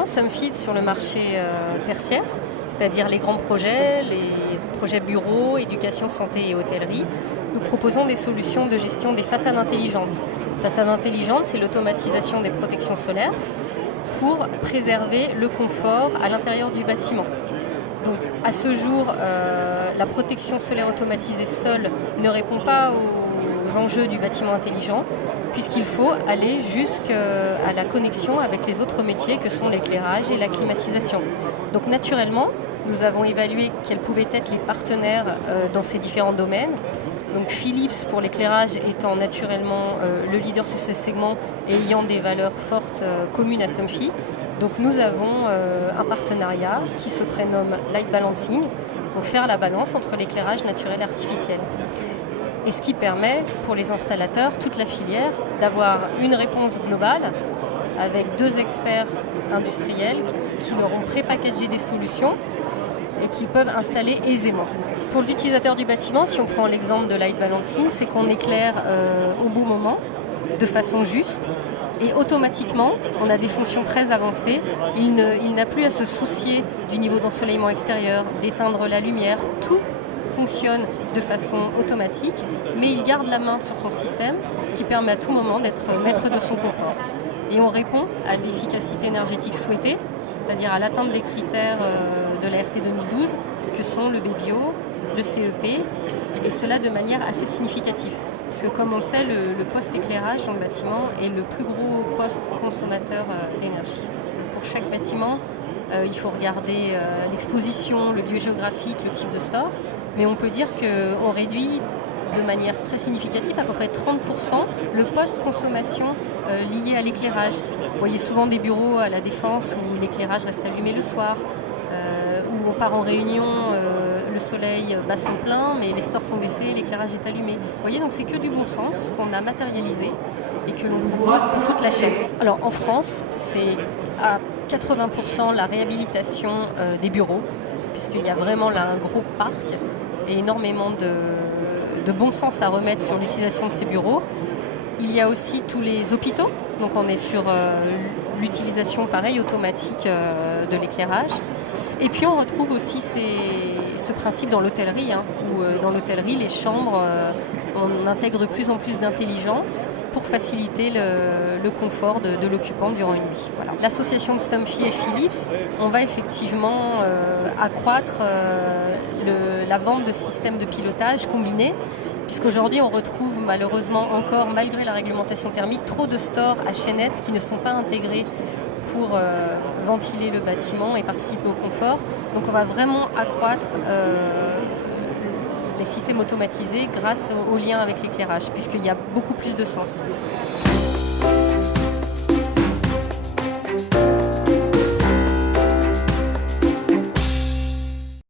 bâtiment, Somfy sur le marché tertiaire, c'est-à-dire les grands projets, les projets bureaux, éducation, santé et hôtellerie. Nous proposons des solutions de gestion des façades intelligentes. Façade intelligente, c'est l'automatisation des protections solaires pour préserver le confort à l'intérieur du bâtiment. Donc à ce jour, la protection solaire automatisée seule ne répond pas aux enjeux du bâtiment intelligent, puisqu'il faut aller jusqu'à la connexion avec les autres métiers que sont l'éclairage et la climatisation. Donc naturellement, nous avons évalué quels pouvaient être les partenaires dans ces différents domaines. Donc Philips pour l'éclairage étant naturellement le leader sur ce segment et ayant des valeurs fortes communes à Somfy. Donc nous avons un partenariat qui se prénomme Light Balancing, donc faire la balance entre l'éclairage naturel et artificiel. Et ce qui permet pour les installateurs, toute la filière, d'avoir une réponse globale avec 2 experts industriels qui leur ont pré-packagé des solutions et qui peuvent installer aisément. Pour l'utilisateur du bâtiment, si on prend l'exemple de Light Balancing, c'est qu'on éclaire au bon moment, de façon juste, et automatiquement, on a des fonctions très avancées. Il n'a plus à se soucier du niveau d'ensoleillement extérieur, d'éteindre la lumière, tout fonctionne de façon automatique, mais il garde la main sur son système, ce qui permet à tout moment d'être maître de son confort. Et on répond à l'efficacité énergétique souhaitée, c'est-à-dire à l'atteinte des critères de la RT 2012, que sont le BBO, le CEP, et cela de manière assez significative. Parce que comme on le sait, le poste éclairage dans le bâtiment est le plus gros poste consommateur d'énergie. Pour chaque bâtiment, il faut regarder l'exposition, le biogéographique, le type de store, mais on peut dire qu'on réduit de manière très significative, à peu près 30%, le post-consommation lié à l'éclairage. Vous voyez souvent des bureaux à la Défense où l'éclairage reste allumé le soir, où on part en réunion, le soleil bat son plein, mais les stores sont baissés, l'éclairage est allumé. Vous voyez, donc c'est que du bon sens qu'on a matérialisé et que l'on propose pour toute la chaîne. Alors en France, c'est à 80% la réhabilitation des bureaux, puisqu'il y a vraiment là un gros parc et énormément de bon sens à remettre sur l'utilisation de ces bureaux. Il y a aussi tous les hôpitaux, donc on est sur l'utilisation pareil automatique de l'éclairage. Et puis on retrouve aussi ce principe dans l'hôtellerie, où dans l'hôtellerie, les chambres, on intègre de plus en plus d'intelligence pour faciliter le confort de l'occupant durant une nuit. Voilà. L'association de Somfy et Philips, on va effectivement accroître la vente de systèmes de pilotage combinés, puisqu'aujourd'hui on retrouve malheureusement encore, malgré la réglementation thermique, trop de stores à chaînettes qui ne sont pas intégrés pour ventiler le bâtiment et participer au confort. Donc on va vraiment accroître les systèmes automatisés grâce au lien avec l'éclairage, puisqu'il y a beaucoup plus de sens.